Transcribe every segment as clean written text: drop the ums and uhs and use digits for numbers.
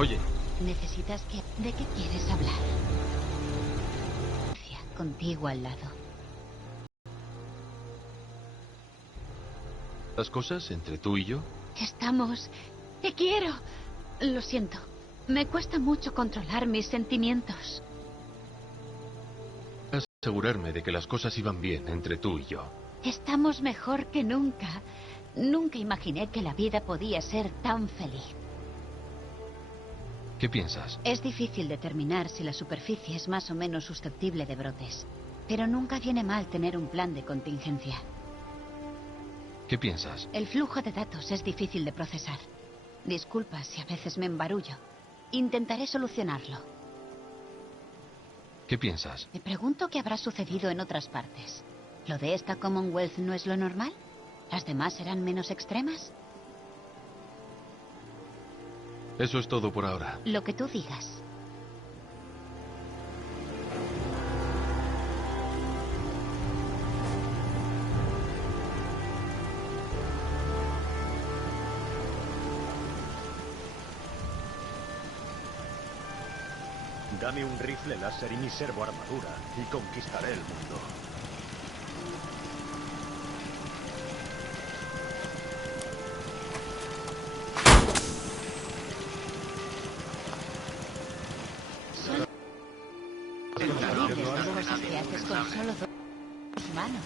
Oye. Necesitas que... ¿De qué quieres hablar? Contigo al lado. ¿Las cosas entre tú y yo? Estamos... ¡Te quiero! Lo siento. Me cuesta mucho controlar mis sentimientos. Asegurarme de que las cosas iban bien entre tú y yo. Estamos mejor que nunca. Nunca imaginé que la vida podía ser tan feliz. ¿Qué piensas? Es difícil determinar si la superficie es más o menos susceptible de brotes. Pero nunca viene mal tener un plan de contingencia. ¿Qué piensas? El flujo de datos es difícil de procesar. Disculpa si a veces me embarullo. Intentaré solucionarlo. ¿Qué piensas? Me pregunto qué habrá sucedido en otras partes. ¿Lo de esta Commonwealth no es lo normal? ¿Las demás serán menos extremas? Eso es todo por ahora. Lo que tú digas. Dame un rifle láser y mi servo armadura y conquistaré el mundo. ¿Qué haces con solo dos manos?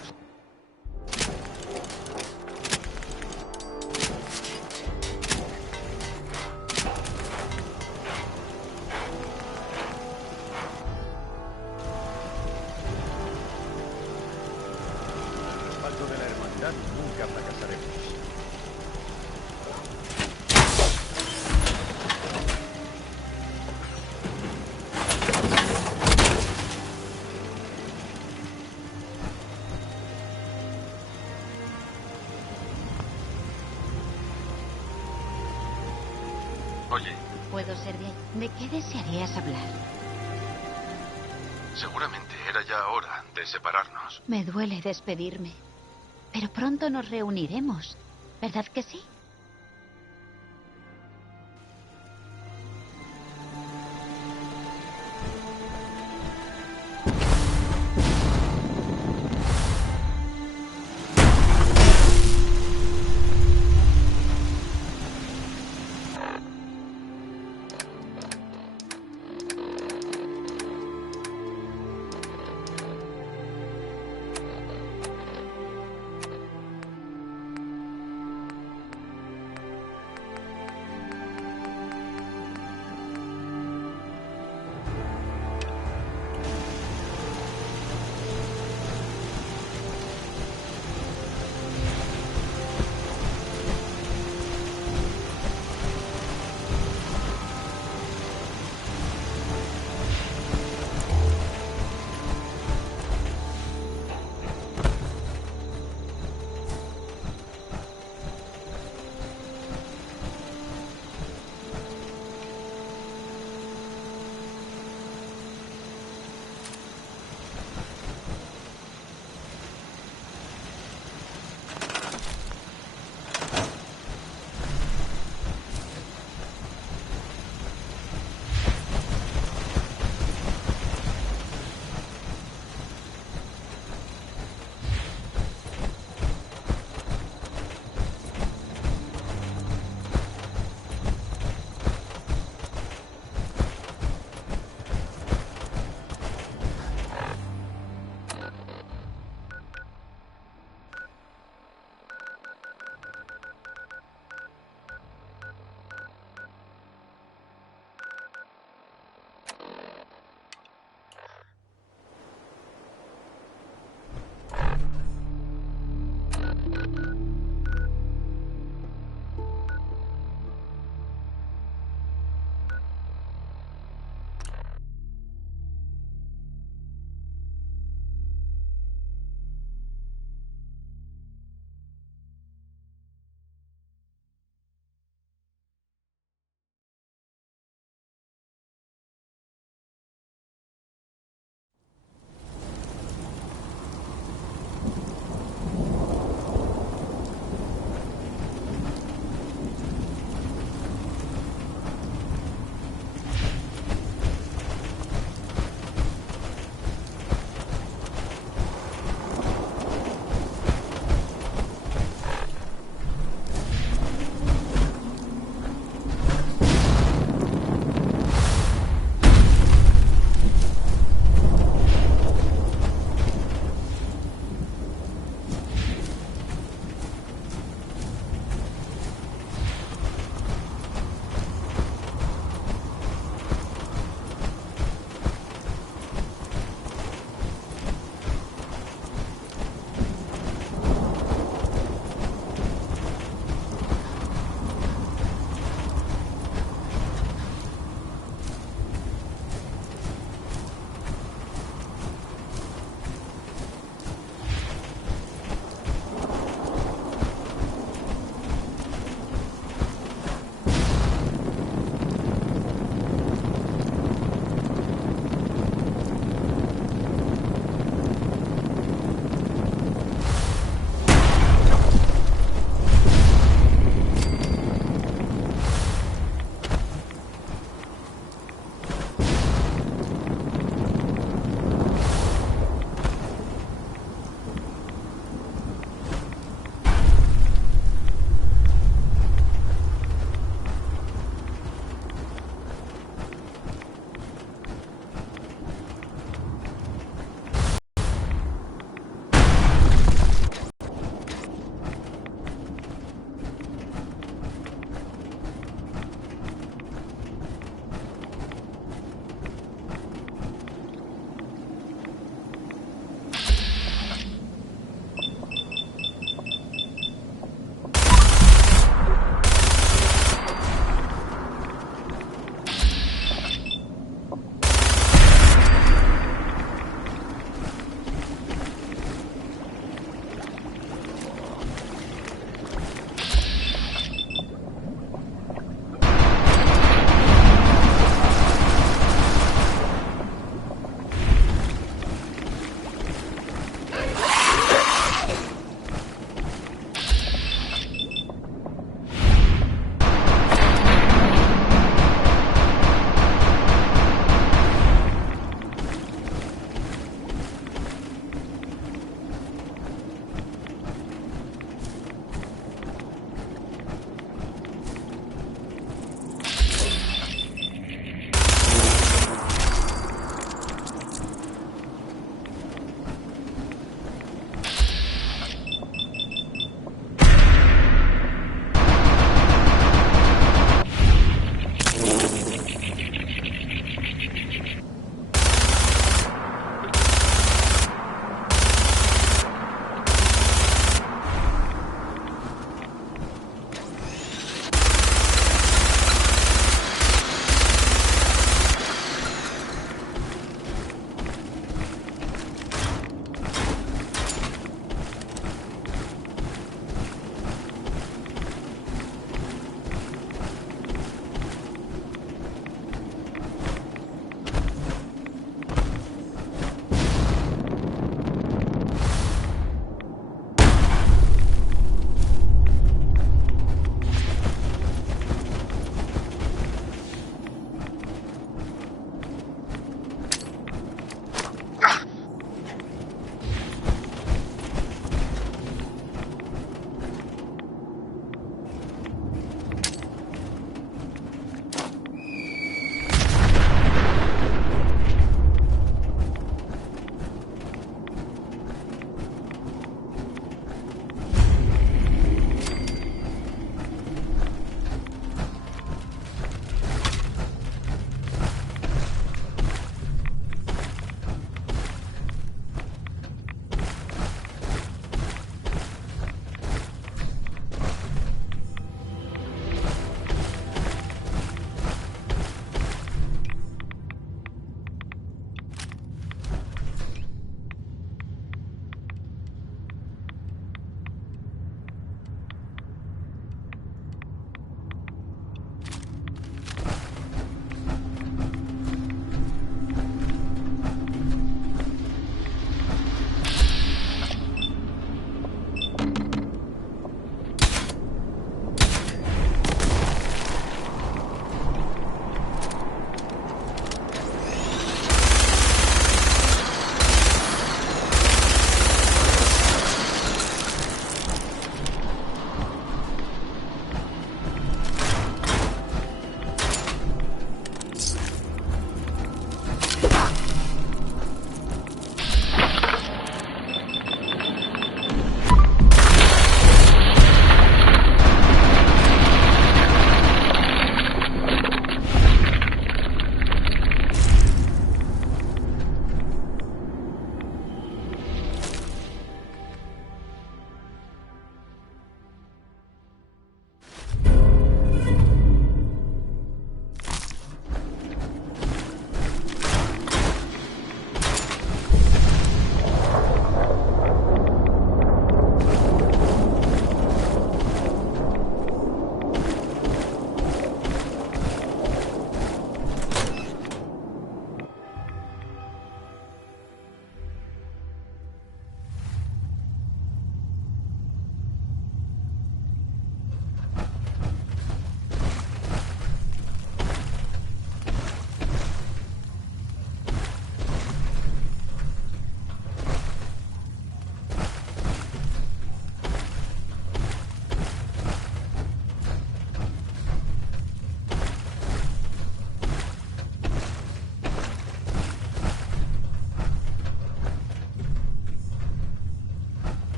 Respaldo de la hermandad, nunca fracasaremos. Oye. ¿Puedo ser de qué desearías hablar? Seguramente era ya hora de separarnos. Me duele despedirme. Pero pronto nos reuniremos. ¿Verdad que sí?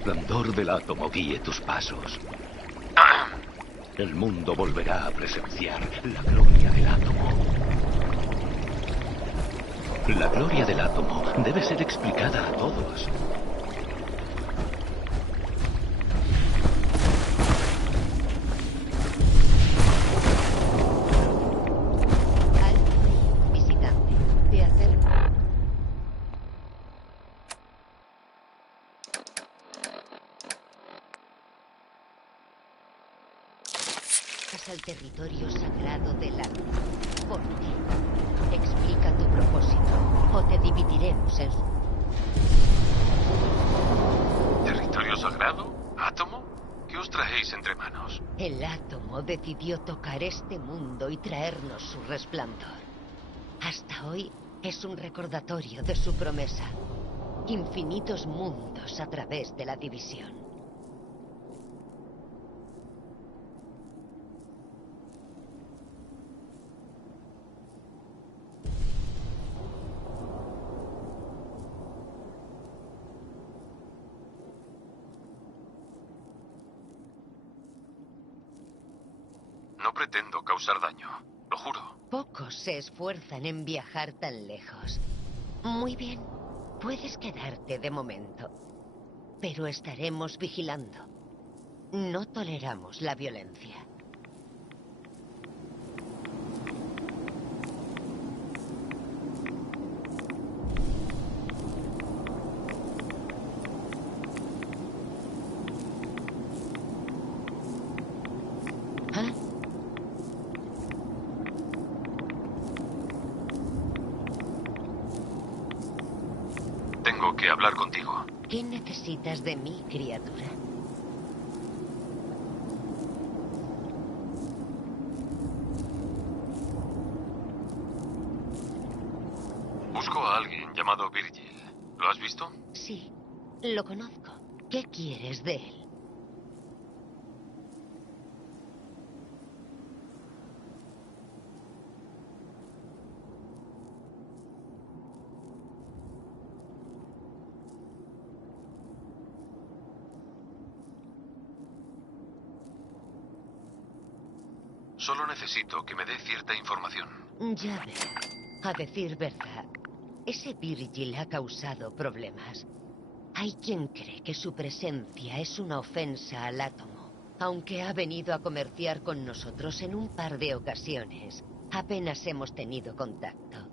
resplandor del átomo guíe tus pasos, el mundo volverá a presenciar la gloria del átomo. La gloria del átomo debe ser explicada a todos. Visitante, te acerco. Al territorio sagrado del átomo. ¿Por qué? Explica tu propósito o te dividiremos en... ¿Territorio sagrado? ¿Átomo? ¿Qué os traéis entre manos? El átomo decidió tocar este mundo y traernos su resplandor. Hasta hoy es un recordatorio de su promesa. Infinitos mundos a través de la división. No pretendo causar daño, lo juro. Pocos se esfuerzan en viajar tan lejos. Muy bien, puedes quedarte de momento. Pero estaremos vigilando. No toleramos la violencia. ¿Ah? Tengo que hablar contigo. ¿Qué necesitas de mí, criatura? Busco a alguien llamado Virgil. ¿Lo has visto? Sí, lo conozco. ¿Qué quieres de él? Solo necesito que me dé cierta información. Ya veo. A decir verdad, ese Virgil ha causado problemas. Hay quien cree que su presencia es una ofensa al átomo. Aunque ha venido a comerciar con nosotros en un par de ocasiones, apenas hemos tenido contacto.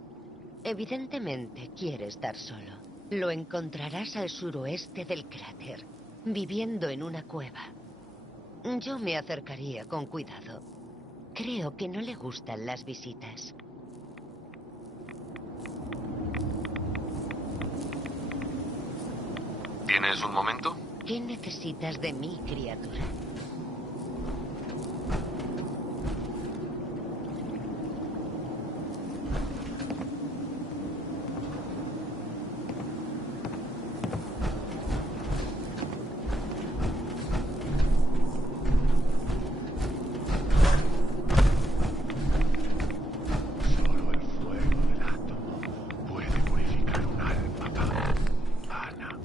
Evidentemente quiere estar solo. Lo encontrarás al suroeste del cráter, viviendo en una cueva. Yo me acercaría con cuidado. Creo que no le gustan las visitas. ¿Tienes un momento? ¿Qué necesitas de mí, criatura? Solo el fuego del átomo puede purificar un alma tan vana.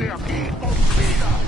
de aquí con vida!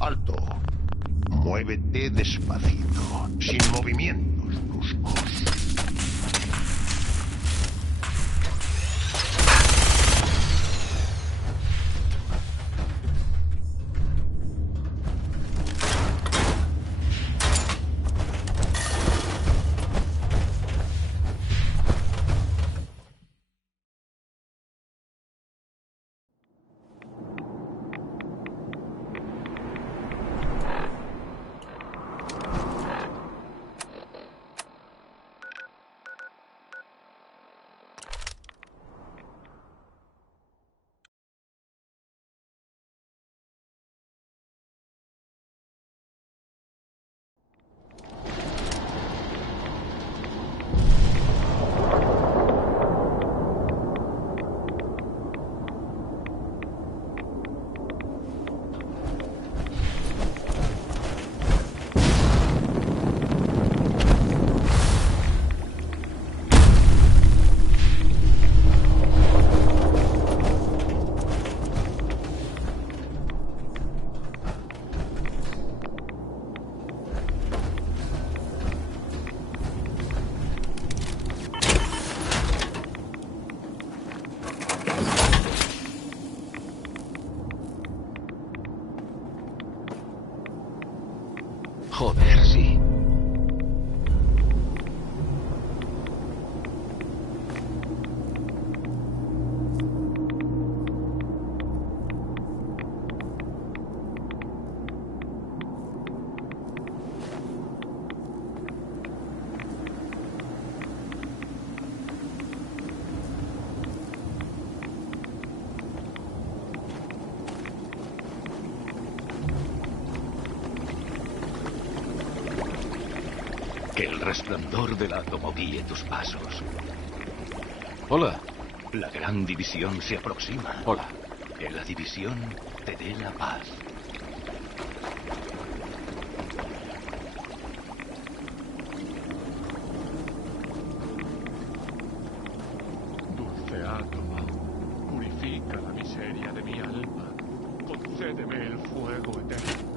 Alto. Muévete despacito, sin movimientos bruscos. Joder, sí. Que el resplandor del átomo guíe tus pasos. Hola. La gran división se aproxima. Hola. Que la división te dé la paz. Dulce átomo, purifica la miseria de mi alma. Concédeme el fuego eterno.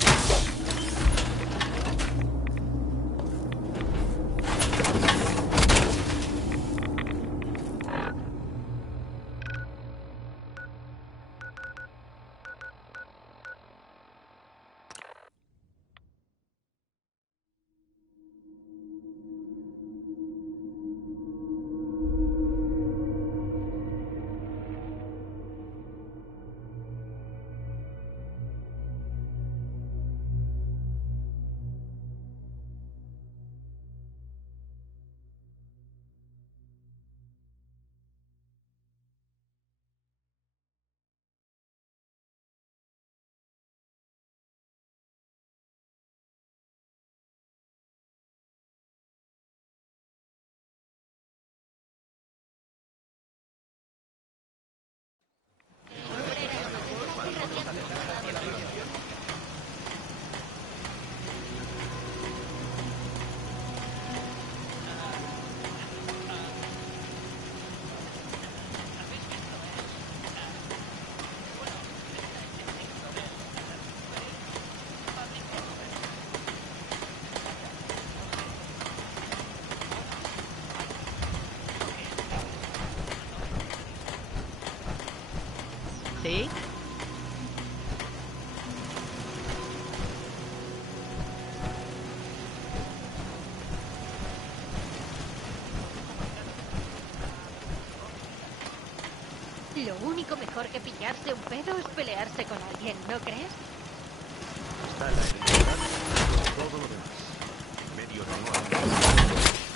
¿Sí? Lo único mejor que pillarse un pedo es pelearse con alguien, ¿no crees? Está la electricidad, todo lo demás. Medio no.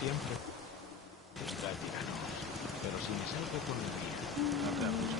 Siempre está tirano, pero si me salgo con la mía, habrá mucho.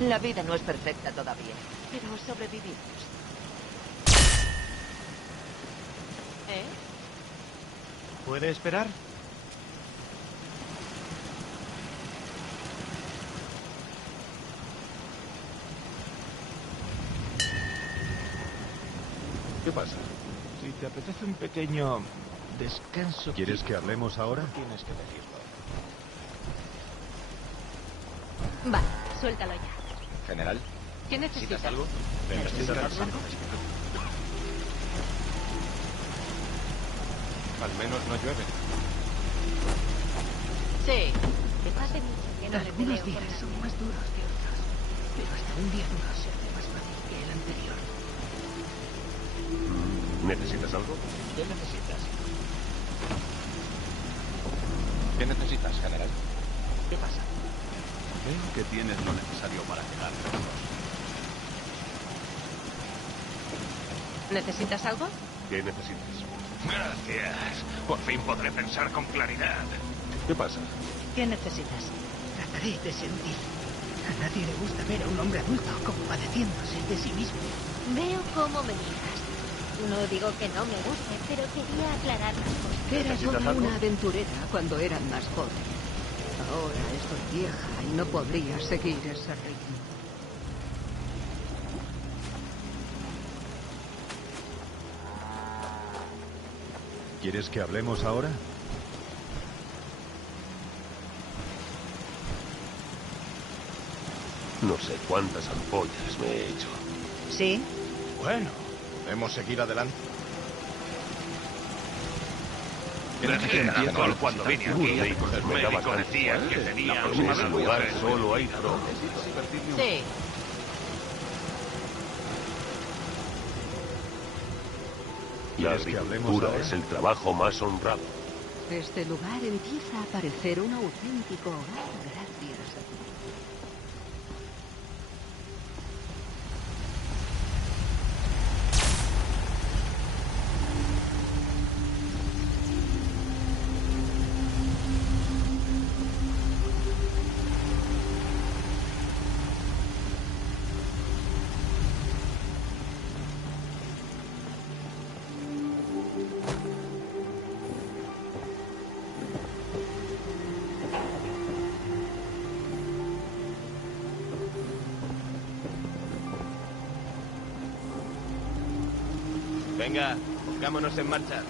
La vida no es perfecta todavía, pero sobrevivimos. ¿Eh? ¿Puede esperar? ¿Qué pasa? Si te apetece un pequeño descanso... ¿Quieres que hablemos ahora? Tienes que decirlo. Vale, suéltalo ya. General, ¿Qué necesitas? algo? ¿Necesitas algo? Al menos no llueve. Sí. Que pase mucho que no le Algunos peleo días con son nadie. más duros que otros, pero hasta un día duro se hace más fácil que el anterior. ¿Necesitas algo? ¿Qué necesitas? ¿Qué necesitas, general? ¿Qué pasa? Veo que tienes lo necesario para llegar lejos. ¿Necesitas algo? ¿Qué necesitas? Gracias. Por fin podré pensar con claridad. ¿Qué pasa? ¿Qué necesitas? Trataré de sentir. A nadie le gusta ver a un hombre adulto compadeciéndose de sí mismo. Veo cómo me miras. No digo que no me guste, pero quería aclarar las cosas. Era toda una aventurera cuando eran más jóvenes. Ahora estoy vieja y no podría seguir ese ritmo. ¿Quieres que hablemos ahora? No sé cuántas ampollas me he hecho. ¿Sí? Bueno, ¿debemos seguir adelante? Alcohol cuando vine aquí. Los médicos decían que tenía en ese lugar solo hay drogas. Sí. La agricultura es el trabajo más honrado. Este lugar empieza a parecer un auténtico hogar gracias a ti. Venga, pongámonos en marcha.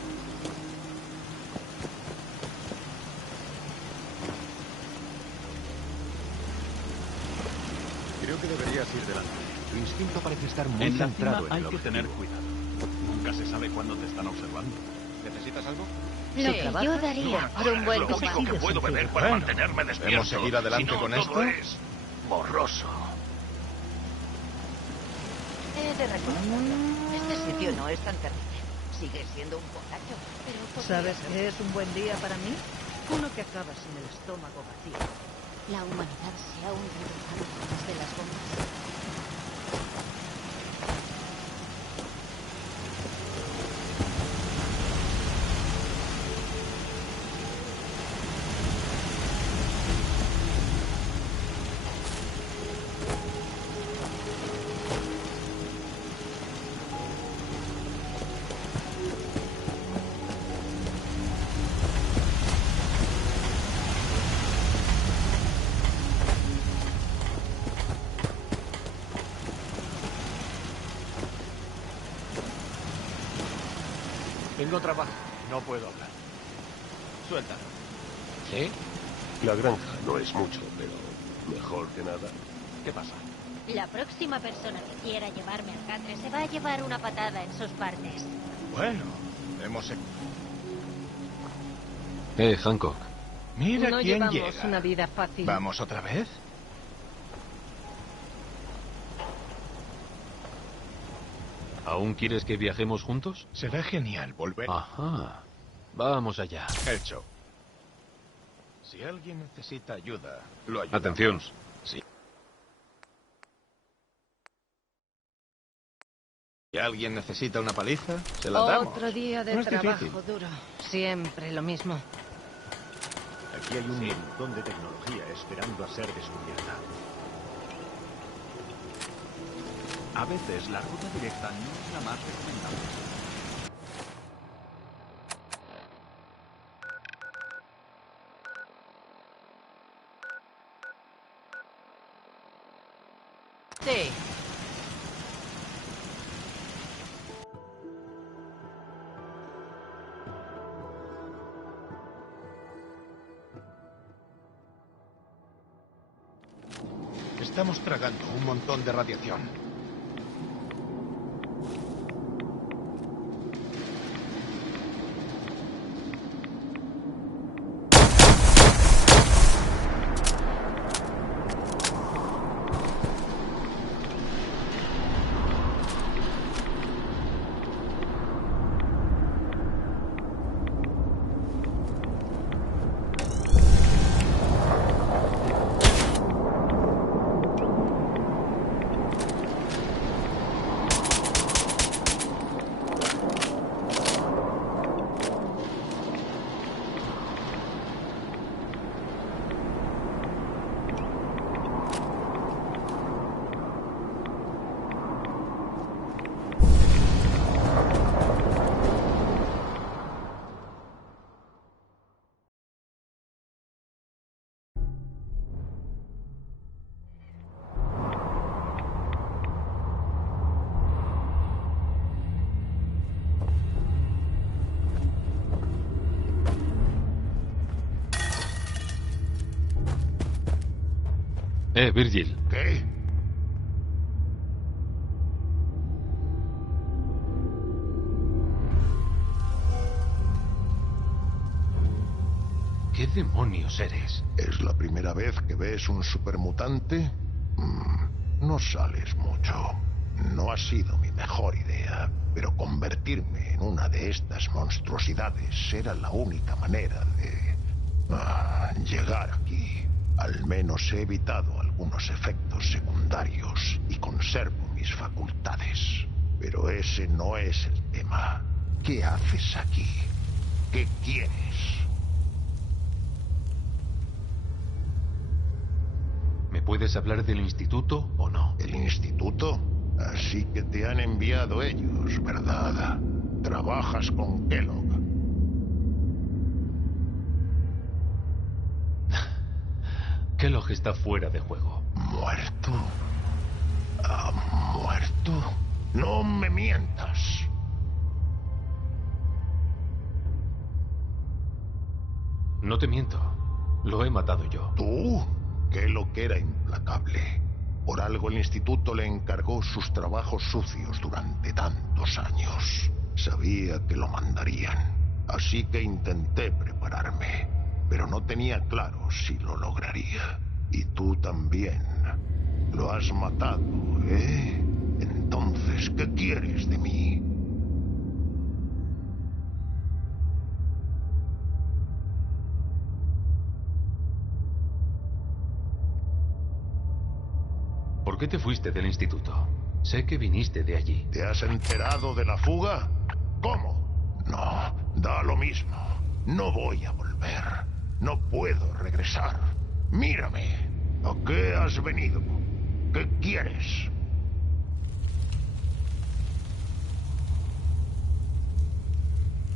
Creo que deberías ir delante. Tu instinto parece estar muy En la centrado cima en hay el que objetivo. tener cuidado. Nunca se sabe cuándo te están observando. ¿Necesitas algo? Lo que yo daría por un buen Lo único combate. que puedo beber para mantenerme despierto. ¿Debemos seguir adelante Si no, con todo esto? es borroso. He de reconocerlo. Este sitio no es tan terrible. Sigue siendo un borracho, pero... ¿Sabes qué es un buen día para mí? Uno que acaba sin el estómago vacío. La humanidad se ha hundido tanto desde las bombas. Tengo trabajo. No puedo hablar. Suéltalo. ¿Sí? La granja no es mucho, pero mejor que nada. ¿Qué pasa? La próxima persona que quiera llevarme al catre se va a llevar una patada en sus partes. Bueno, hemos... Hancock. Mira No quién llevamos llega. una vida fácil. ¿Vamos otra vez? ¿Aún quieres que viajemos juntos? Será genial volver. Ajá. Vamos allá. Hecho. Si alguien necesita ayuda, lo ayudamos. Atención. Sí. Si alguien necesita una paliza, se la damos. Otro día de No es trabajo difícil. duro. Siempre lo mismo. Aquí hay un montón de tecnología esperando a ser descubierta. A veces la ruta directa no es la más recomendable. Sí. Estamos tragando un montón de radiación. Virgil. ¿Qué? ¿Qué demonios eres? ¿Es la primera vez que ves un supermutante? No sales mucho. No ha sido mi mejor idea, pero convertirme en una de estas monstruosidades era la única manera de llegar aquí. Al menos he evitado algunos efectos secundarios y conservo mis facultades. Pero ese no es el tema. ¿Qué haces aquí? ¿Qué quieres? ¿Me puedes hablar del instituto o no? ¿El instituto? Así que te han enviado ellos, ¿verdad? Trabajas con Kellogg. Kellogg está fuera de juego. ¿Muerto? ¿Ha muerto? No me mientas. No te miento. Lo he matado yo. ¿Tú? Kellogg era implacable. Por algo el instituto le encargó sus trabajos sucios durante tantos años. Sabía que lo mandarían, así que intenté prepararme, pero no tenía claro si lo lograría. Y tú también. Lo has matado, ¿eh? Entonces, ¿qué quieres de mí? ¿Por qué te fuiste del instituto? Sé que viniste de allí. ¿Te has enterado de la fuga? ¿Cómo? No, da lo mismo. No voy a volver. No puedo regresar. Mírame. ¿A qué has venido? ¿Qué quieres?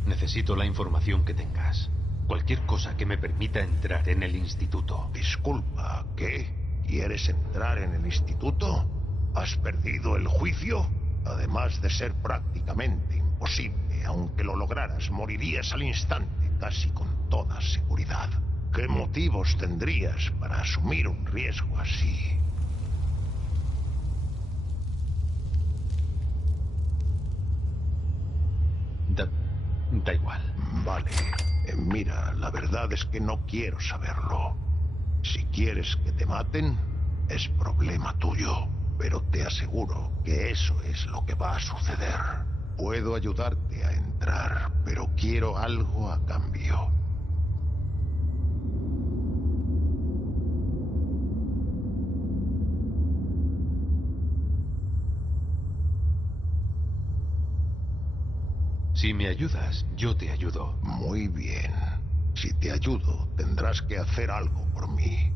Necesito la información que tengas. Cualquier cosa que me permita entrar en el instituto. Disculpa, ¿qué? ¿Quieres entrar en el instituto? ¿Has perdido el juicio? Además de ser prácticamente imposible, aunque lo lograras, morirías al instante, casi con toda seguridad. ¿Qué motivos tendrías para asumir un riesgo así? Da igual. Vale. Mira, la verdad es que no quiero saberlo. Si quieres que te maten, es problema tuyo. Pero te aseguro que eso es lo que va a suceder. Puedo ayudarte a entrar, pero quiero algo a cambio. Si me ayudas, yo te ayudo. Muy bien. Si te ayudo, tendrás que hacer algo por mí.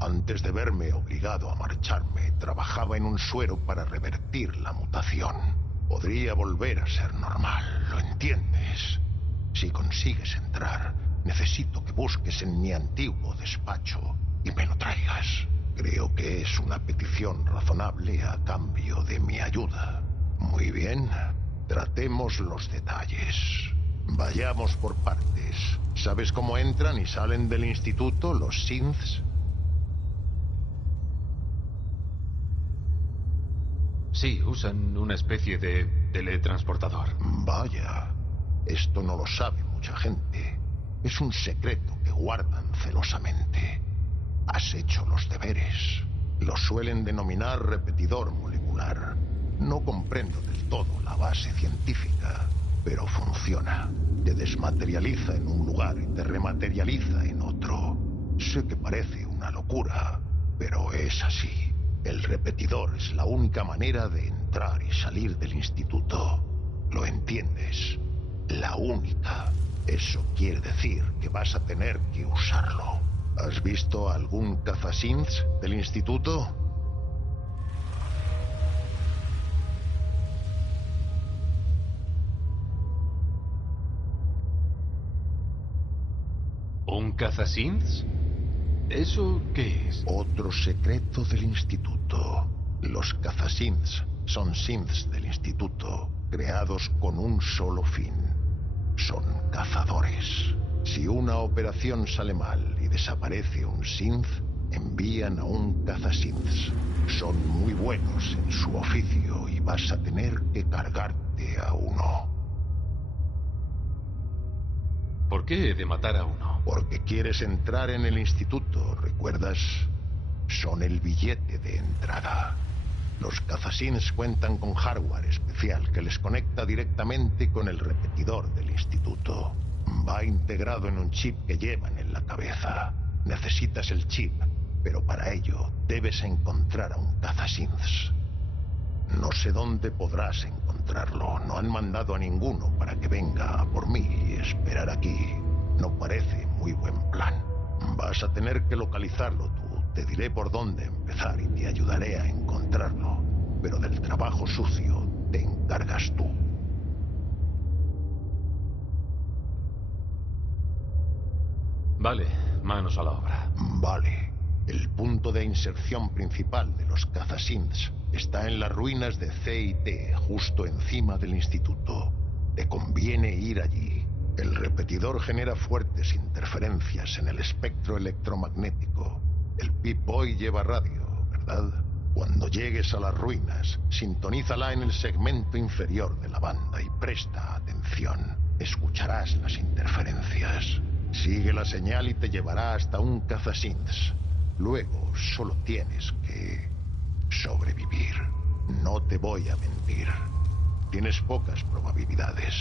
Antes de verme obligado a marcharme, trabajaba en un suero para revertir la mutación. Podría volver a ser normal, ¿lo entiendes? Si consigues entrar, necesito que busques en mi antiguo despacho y me lo traigas. Creo que es una petición razonable a cambio de mi ayuda. Muy bien, tratemos los detalles. Vayamos por partes. ¿Sabes cómo entran y salen del instituto los synths? Sí, usan una especie de teletransportador. Vaya, esto no lo sabe mucha gente. Es un secreto que guardan celosamente. Has hecho los deberes. Lo suelen denominar repetidor molecular. No comprendo del todo la base científica, pero funciona. Te desmaterializa en un lugar y te rematerializa en otro. Sé que parece una locura, pero es así. El repetidor es la única manera de entrar y salir del instituto. ¿Lo entiendes? La única. Eso quiere decir que vas a tener que usarlo. ¿Has visto algún cazasynths del instituto? ¿Un cazasynths? ¿Eso qué es? Otro secreto del instituto. Los cazasynths son synths del instituto, creados con un solo fin. Son cazadores. Si una operación sale mal y desaparece un synth, envían a un cazasins. Son muy buenos en su oficio y vas a tener que cargarte a uno. ¿Por qué he de matar a uno? Porque quieres entrar en el instituto, ¿recuerdas? Son el billete de entrada. Los cazasins cuentan con hardware especial que les conecta directamente con el repetidor del instituto. Va integrado en un chip que llevan en la cabeza. Necesitas el chip, pero para ello debes encontrar a un cazasins. No sé dónde podrás encontrarlo. No han mandado a ninguno para que venga a por mí y esperar aquí. No parece muy buen plan. Vas a tener que localizarlo tú. Te diré por dónde empezar y te ayudaré a encontrarlo. Pero del trabajo sucio te encargas tú. Vale, manos a la obra. Vale. El punto de inserción principal de los cazasins está en las ruinas de C&T, justo encima del instituto. Te conviene ir allí. El repetidor genera fuertes interferencias en el espectro electromagnético. El Pip-Boy lleva radio, ¿verdad? Cuando llegues a las ruinas, sintonízala en el segmento inferior de la banda y presta atención. Escucharás las interferencias. Sigue la señal y te llevará hasta un cazasins. Luego solo tienes que sobrevivir. No te voy a mentir. Tienes pocas probabilidades.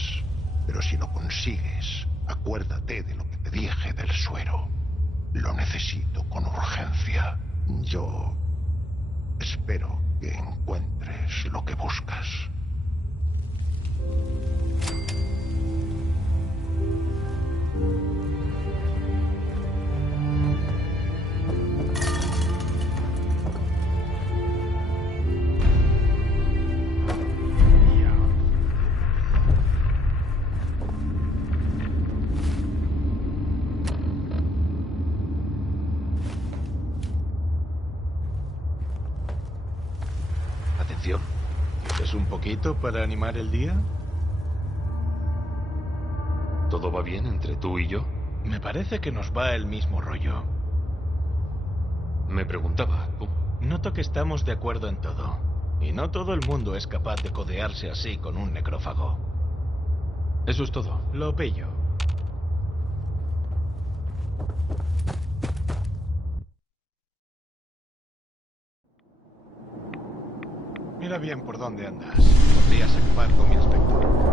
Pero si lo consigues, acuérdate de lo que te dije del suero. Lo necesito con urgencia. Yo espero que encuentres lo que buscas. Atención. ¿Es un poquito para animar el día? ¿Todo va bien entre tú y yo? Me parece que nos va el mismo rollo. Me preguntaba, ¿cómo? Noto que estamos de acuerdo en todo. Y no todo el mundo es capaz de codearse así con un necrófago. Eso es todo. Lo pillo. Mira bien por dónde andas. Podrías acabar con mi aspecto.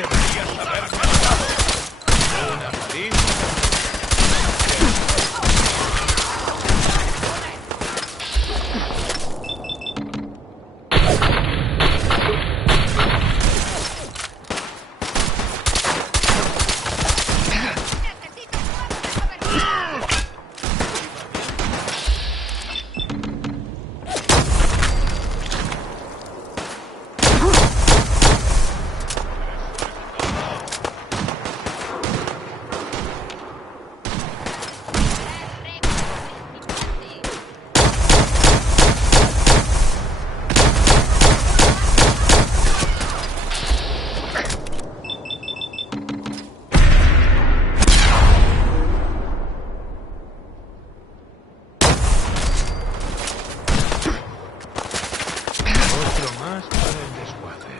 Deberías haberme matado. Una paliza. Más para el desguace.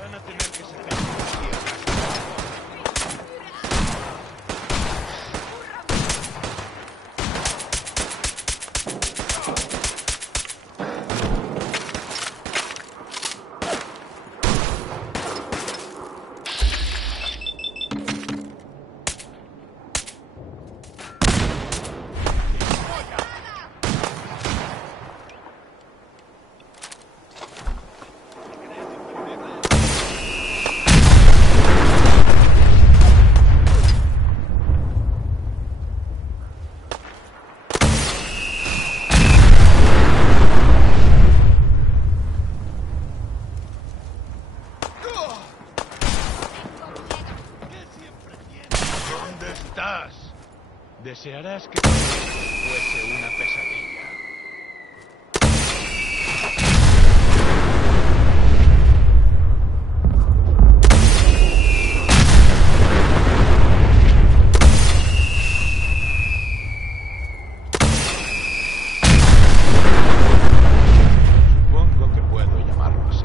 Van a tener que sacar Desearás que fuese una pesadilla. Supongo que puedo llamarlo así.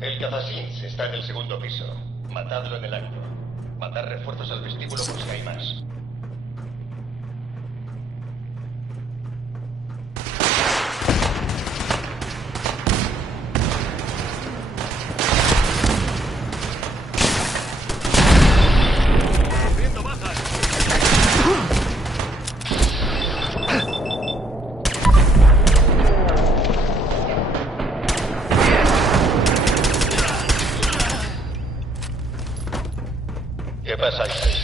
El cazasins está en el segundo piso. Matadlo en el acto. Mandar refuerzos al vestíbulo por si hay más. ¿Qué pasa, Einstein?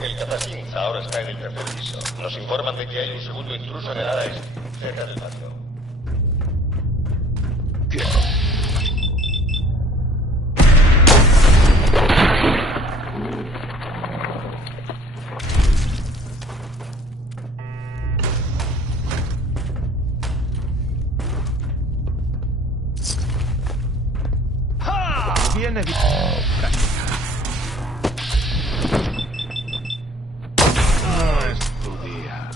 El cazasins ahora está en el tercer piso. Nos informan de que hay un segundo intruso en el ala este, cerca del patio. ¿Qué? Viene bien. No es tu día.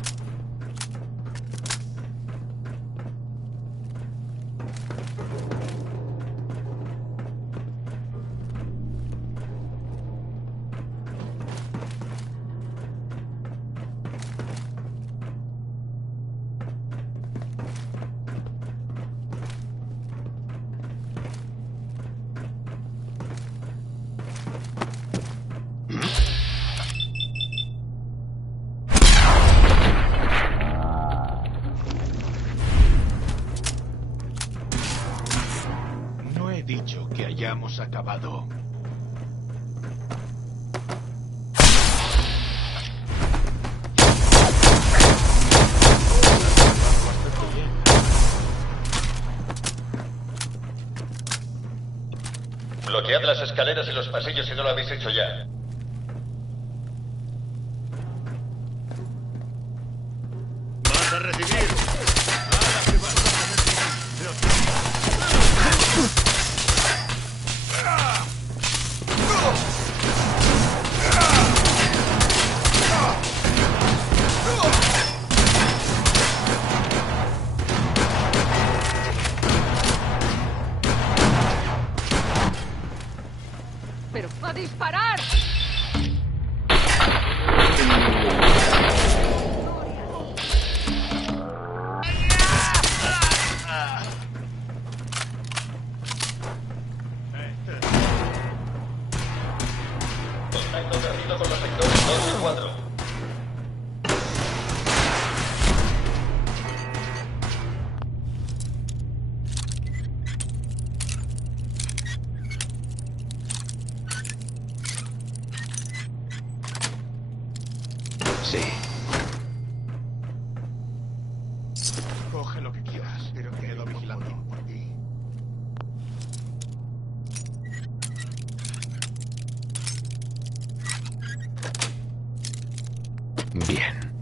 No he dicho que hayamos acabado. Bloquead las escaleras y los pasillos si no lo habéis hecho ya. ¡Vas a recibir! ¡Ahora que vas a ¡Pero va a disparar! Contacto perdido con los sectores 2 y 4. Sí. Coge lo que quieras, pero quedo vigilando por ti. Bien.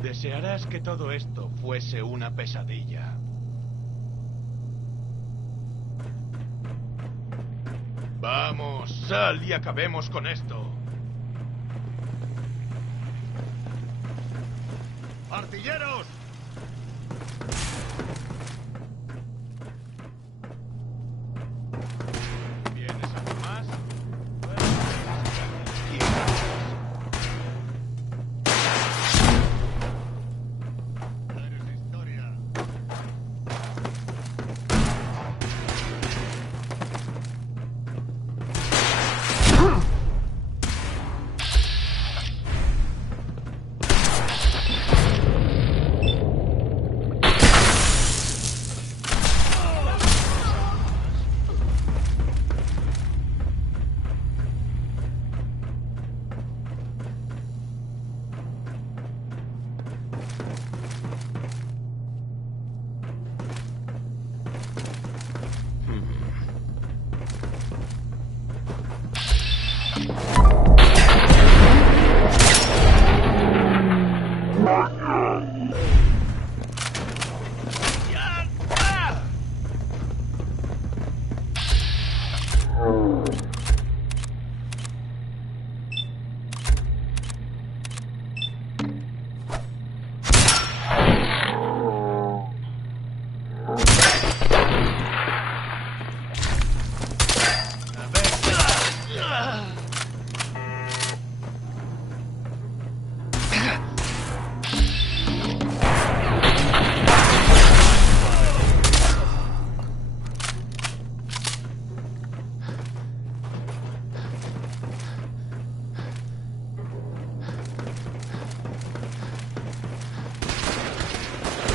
Desearás que todo esto fuese una pesadilla. Vamos, sal y acabemos con esto. ¡Artilleros! ¿Vienes a por más?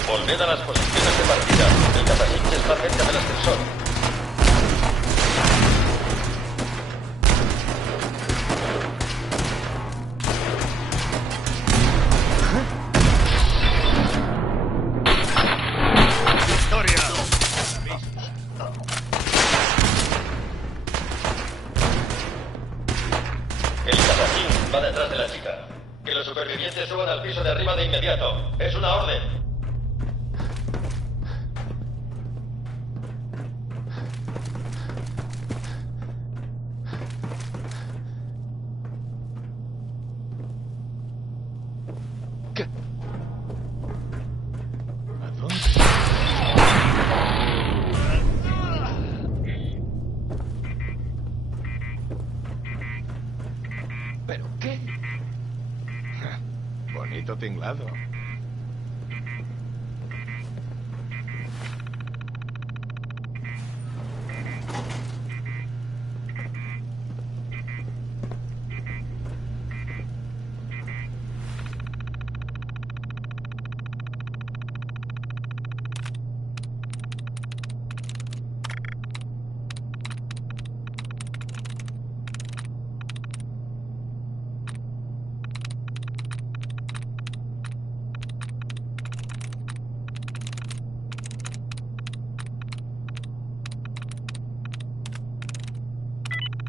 Volved a las posiciones de partida. El catapult está cerca del ascensor. El catapult va detrás de la chica. Que los supervivientes suban al piso de arriba de inmediato. Es una orden. ¿Pero qué? Bonito tinglado.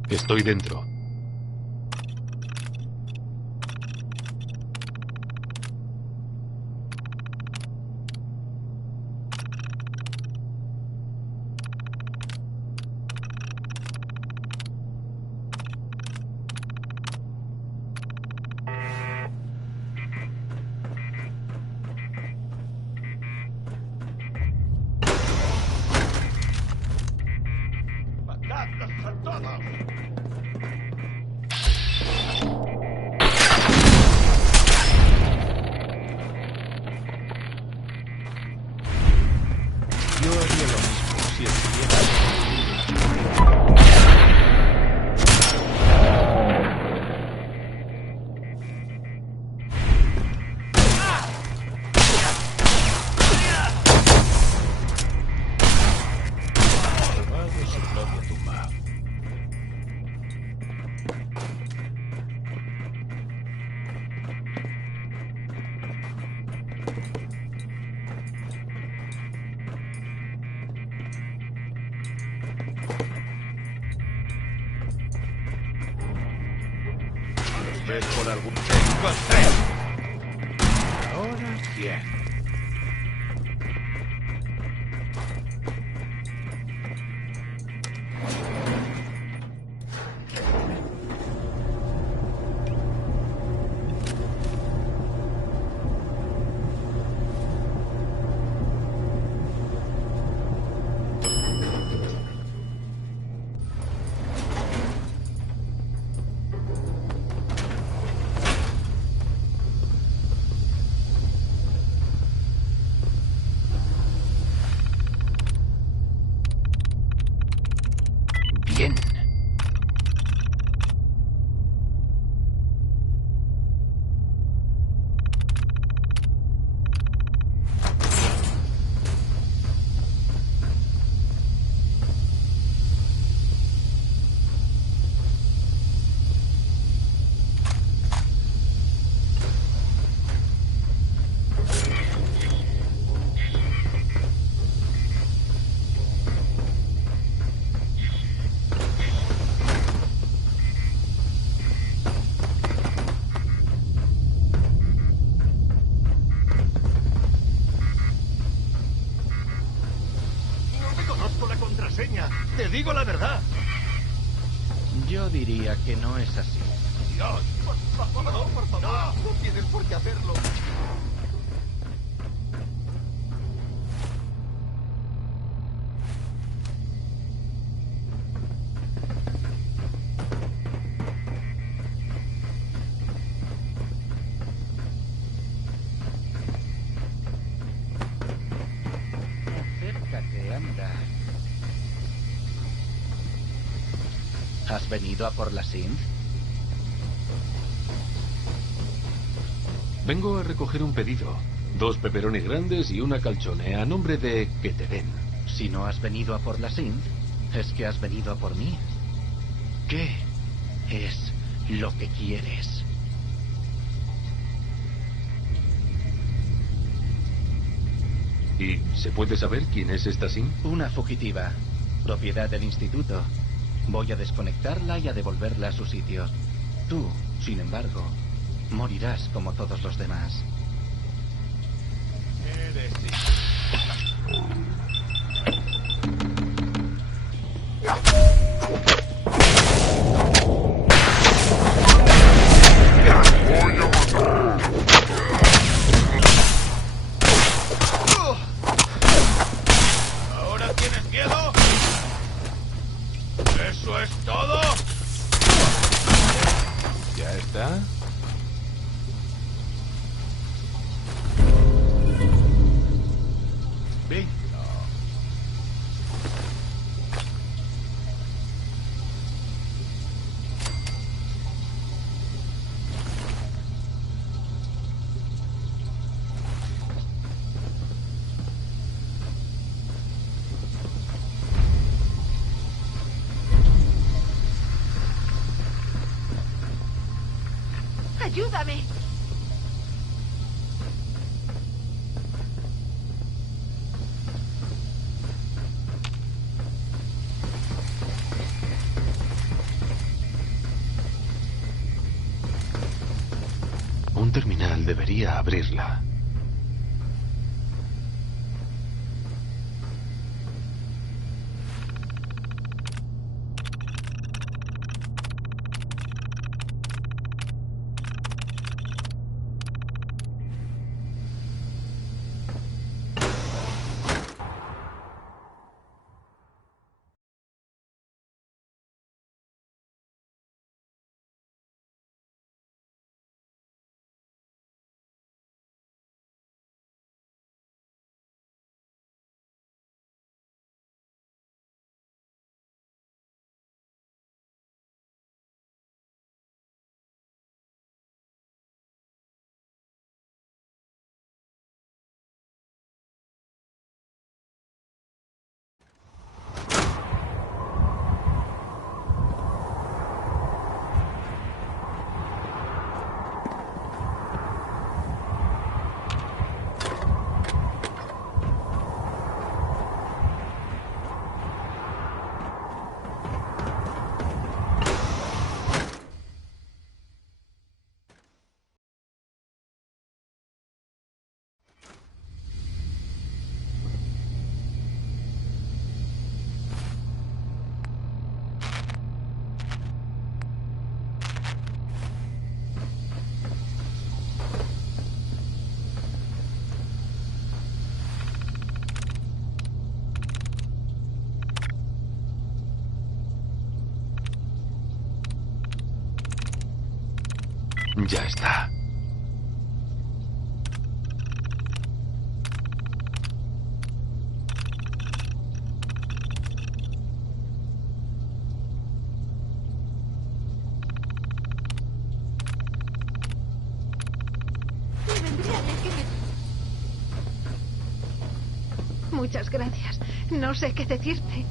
Estoy dentro. ¡Matadlos a todos! ¿Ves por algún... Ahora, ¿quién? Bien. No me conozco la contraseña. Te digo la verdad. Yo diría que no es así. Dios, por favor, no, por favor. No tienes por qué hacerlo. Acércate, anda. ¿Has venido a por la synth? Vengo a recoger un pedido. 2 pepperoni grandes y una calzone a nombre de que te den. Si no has venido a por la synth, es que has venido a por mí. ¿Qué es lo que quieres? ¿Y se puede saber quién es esta Sim? Una fugitiva, propiedad del instituto. Voy a desconectarla y a devolverla a su sitio. Tú, sin embargo, morirás como todos los demás. ¿Ahora tienes miedo? ¿Eso es todo? ¿Ya está? Ven. ¡Ayúdame! Un terminal debería abrirla. Ya está. Muchas gracias. No sé qué decirte.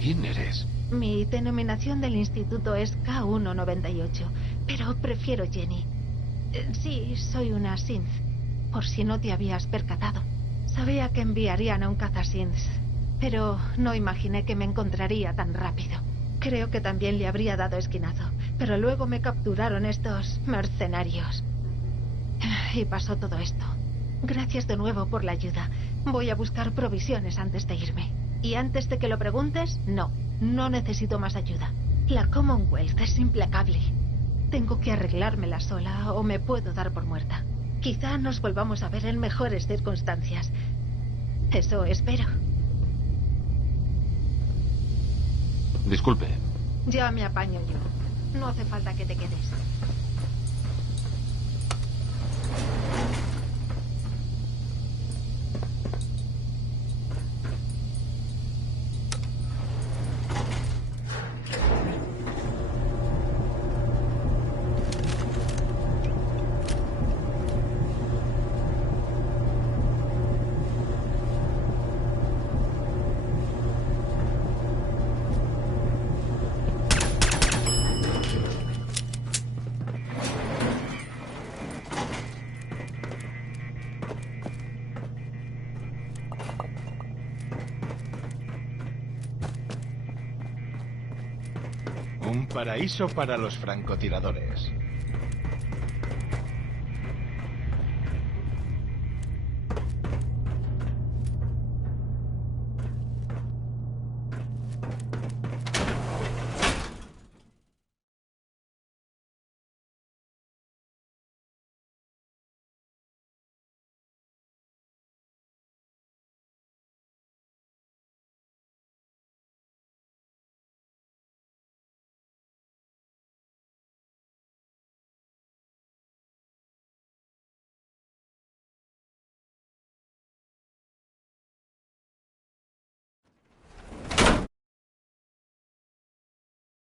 ¿Quién eres? Mi denominación del instituto es K198, pero prefiero Jenny. Sí, soy una synth, por si no te habías percatado. Sabía que enviarían a un cazasynths, pero no imaginé que me encontraría tan rápido. Creo que también le habría dado esquinazo, pero luego me capturaron estos mercenarios. Y pasó todo esto. Gracias de nuevo por la ayuda. Voy a buscar provisiones antes de irme. Y antes de que lo preguntes, no necesito más ayuda. La Commonwealth es implacable. Tengo que arreglármela sola o me puedo dar por muerta. Quizá nos volvamos a ver en mejores circunstancias. Eso espero. Disculpe. Ya me apaño yo. No hace falta que te quedes. Un paraíso para los francotiradores.